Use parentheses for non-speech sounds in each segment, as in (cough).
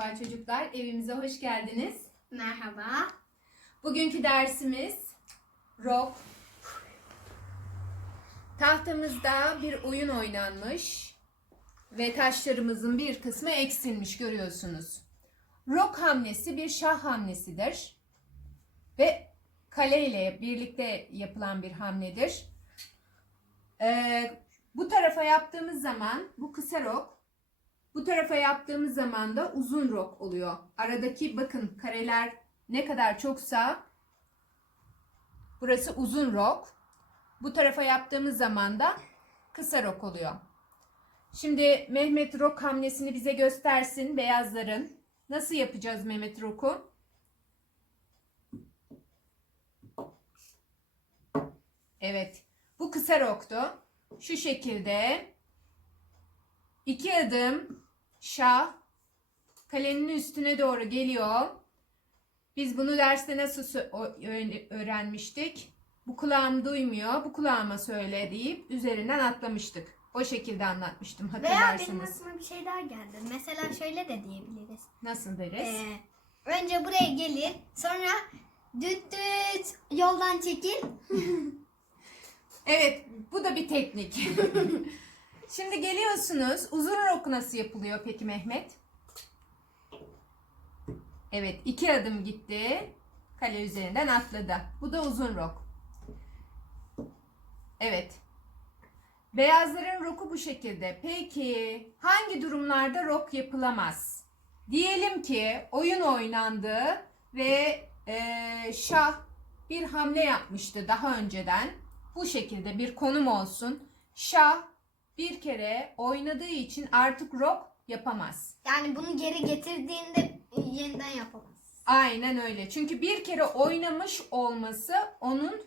Merhaba çocuklar, evimize hoş geldiniz. Merhaba. Bugünkü dersimiz rock. Tahtamızda bir oyun oynanmış ve taşlarımızın bir kısmı eksilmiş görüyorsunuz. Rock hamlesi bir şah hamlesidir ve kale ile birlikte yapılan bir hamledir. Ee, bu tarafa yaptığımız zaman bu kısa rok, bu tarafa yaptığımız zaman da uzun rok oluyor. Aradaki bakın kareler ne kadar çoksa burası uzun rok. Bu tarafa yaptığımız zaman da kısa rok oluyor. Şimdi Mehmet rok hamlesini bize göstersin beyazların. Nasıl yapacağız Mehmet roku? Evet. Bu kısa roktu. Şu şekilde iki adım şah kalenin üstüne doğru geliyor. Biz bunu derste nasıl öğrenmiştik? Bu kulağım duymuyor, bu kulağıma söyle deyip üzerinden atlamıştık. O şekilde anlatmıştım Veya benim hatırlarsınız. aklıma bir şey daha geldi. Mesela şöyle de diyebiliriz. Nasıl deriz? Ee, önce buraya gelir, sonra düt düt yoldan çekil. (laughs) Evet, bu da bir teknik. (laughs) Şimdi geliyorsunuz. Uzun rok nasıl yapılıyor peki Mehmet? Evet, iki adım gitti. Kale üzerinden atladı. Bu da uzun rok. Evet. Beyazların roku bu şekilde. Peki hangi durumlarda rok yapılamaz? Diyelim ki oyun oynandı ve eee, şah bir hamle yapmıştı daha önceden. Bu şekilde bir konum olsun. Şah bir kere oynadığı için artık rok yapamaz. Yani bunu geri getirdiğinde yeniden yapamaz. Aynen öyle. Çünkü bir kere oynamış olması onun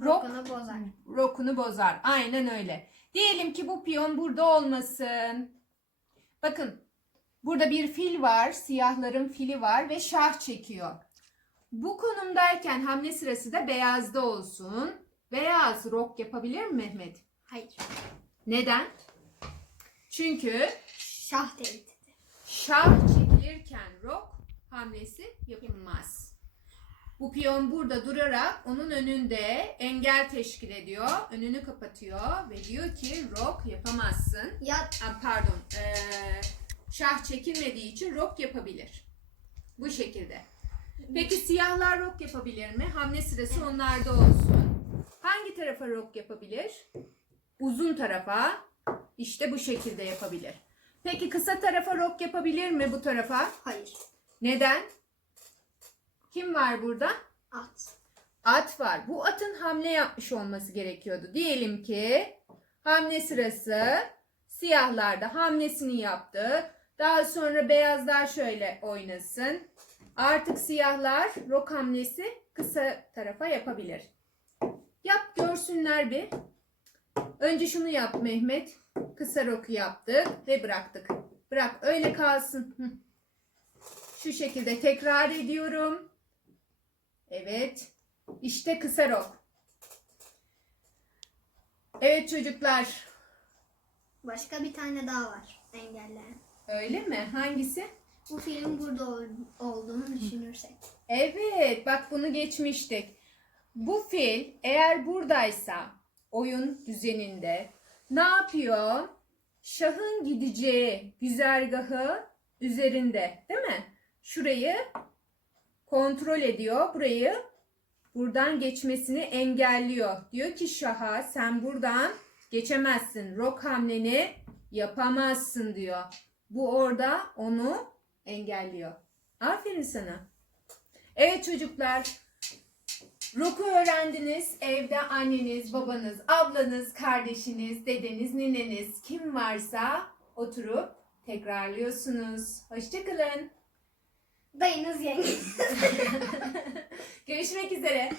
rok Rokunu bozar. rokunu bozar. Aynen öyle. Diyelim ki bu piyon burada olmasın. Bakın burada bir fil var. Siyahların fili var ve şah çekiyor. Bu konumdayken hamle sırası da beyazda olsun. Beyaz rok yapabilir mi Mehmet? Hayır. Neden? Çünkü Şah tehdidi. şah çekilirken rok hamlesi yapılmaz. Bu piyon burada durarak onun önünde engel teşkil ediyor. Önünü kapatıyor ve diyor ki rok yapamazsın. Ya Ha, pardon. eee, şah çekilmediği için rok yapabilir. Bu şekilde. Peki siyahlar rok yapabilir mi? Hamle sırası onlarda olsun. Hangi tarafa rok yapabilir? Uzun tarafa. İşte bu şekilde yapabilir. Peki kısa tarafa rok yapabilir mi bu tarafa? hayır. Neden? Kim var burada? At. At var. Bu atın hamle yapmış olması gerekiyordu. Diyelim ki hamle sırası siyahlar da hamlesini yaptı. Daha sonra beyazlar şöyle oynasın. Artık siyahlar rok hamlesi kısa tarafa yapabilir. Yap görsünler bir. Önce şunu yap Mehmet. Kısa roku yaptık ve bıraktık. Bırak öyle kalsın. Şu şekilde tekrar ediyorum. Evet. İşte kısa rok. Evet çocuklar. Başka bir tane daha var engeller. Öyle mi? Hangisi? Bu film burada ol- olduğunu düşünürsek. Evet, bak bunu geçmiştik. Bu fil eğer buradaysa oyun düzeninde ne yapıyor? Şahın gideceği güzergahı üzerinde, değil mi? Şurayı kontrol ediyor. Burayı buradan geçmesini engelliyor. Diyor ki şaha sen buradan geçemezsin. Rok hamleni yapamazsın diyor. Bu orada onu engelliyor. Aferin sana. Evet çocuklar. Roku öğrendiniz. Evde anneniz, babanız, ablanız, kardeşiniz, dedeniz, nineniz kim varsa oturup tekrarlıyorsunuz. Hoşçakalın. Dayınız yengeniz. (laughs) Görüşmek üzere.